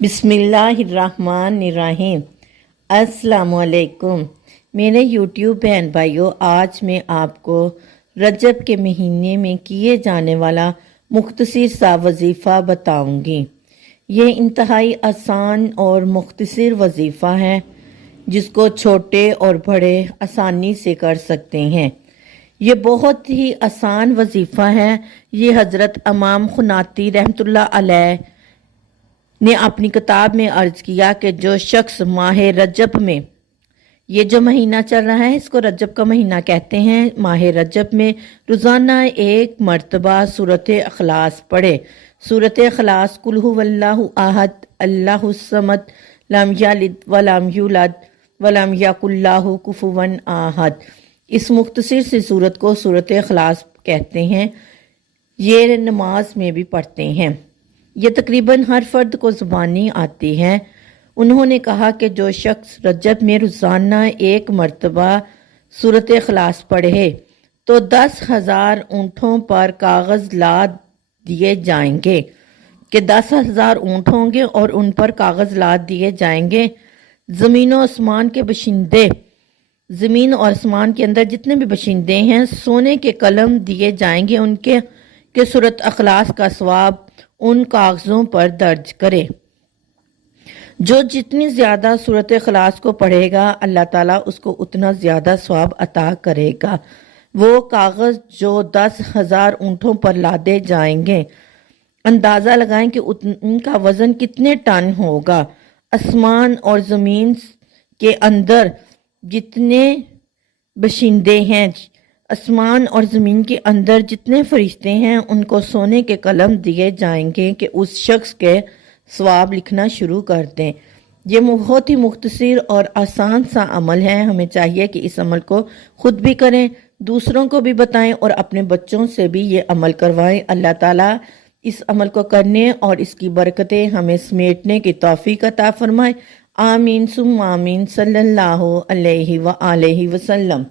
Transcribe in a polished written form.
بسم اللہ الرحمن الرحیم۔ السلام علیکم میرے یوٹیوب بہن بھائیوں، آج میں آپ کو رجب کے مہینے میں کیے جانے والا مختصر سا وظیفہ بتاؤں گی۔ یہ انتہائی آسان اور مختصر وظیفہ ہے جس کو چھوٹے اور بڑے آسانی سے کر سکتے ہیں۔ یہ بہت ہی آسان وظیفہ ہے۔ یہ حضرت امام خناتی رحمۃ اللہ علیہ نے اپنی کتاب میں عرض کیا کہ جو شخص ماہ رجب میں، یہ جو مہینہ چل رہا ہے اس کو رجب کا مہینہ کہتے ہیں، ماہ رجب میں روزانہ ایک مرتبہ سورۃ اخلاص پڑھے۔ سورۃ اخلاص قل ھو اللہ احد اللہ الصمد لم یلد ولم یولد ولم یکن لہ کفوا احد، اس مختصر سی سورت کو سورۃ اخلاص کہتے ہیں۔ یہ نماز میں بھی پڑھتے ہیں۔ یہ تقریباً ہر فرد کو زبانی آتی ہے۔ انہوں نے کہا کہ جو شخص رجب میں روزانہ ایک مرتبہ سورۃ اخلاص پڑھے تو 10,000 اونٹوں پر کاغذ لاد دیے جائیں گے، کہ 10,000 اونٹ ہوں گے اور ان پر کاغذ لاد دیے جائیں گے۔ زمین و آسمان کے باشندے، زمین اور آسمان کے اندر جتنے بھی باشندے ہیں، سونے کے قلم دیے جائیں گے ان کے کہ سورۃ اخلاص کا ثواب ان کاغذوں پر درج کرے۔ جو جتنی زیادہ سورۃ اخلاص کو پڑھے گا اللہ تعالیٰ اس کو اتنا زیادہ ثواب عطا کرے گا۔ وہ کاغذ جو 10,000 اونٹوں پر لادے جائیں گے، اندازہ لگائیں کہ ان کا وزن کتنے ٹن ہوگا۔ آسمان اور زمین کے اندر جتنے باشندے ہیں، آسمان اور زمین کے اندر جتنے فرشتے ہیں، ان کو سونے کے قلم دیے جائیں گے کہ اس شخص کے ثواب لکھنا شروع کر دیں۔ یہ بہت ہی مختصر اور آسان سا عمل ہے۔ ہمیں چاہیے کہ اس عمل کو خود بھی کریں، دوسروں کو بھی بتائیں اور اپنے بچوں سے بھی یہ عمل کروائیں۔ اللہ تعالیٰ اس عمل کو کرنے اور اس کی برکتیں ہمیں سمیٹنے کی توفیق عطا فرمائے۔ آمین ثم آمین، صلی اللہ علیہ وآلہ وسلم۔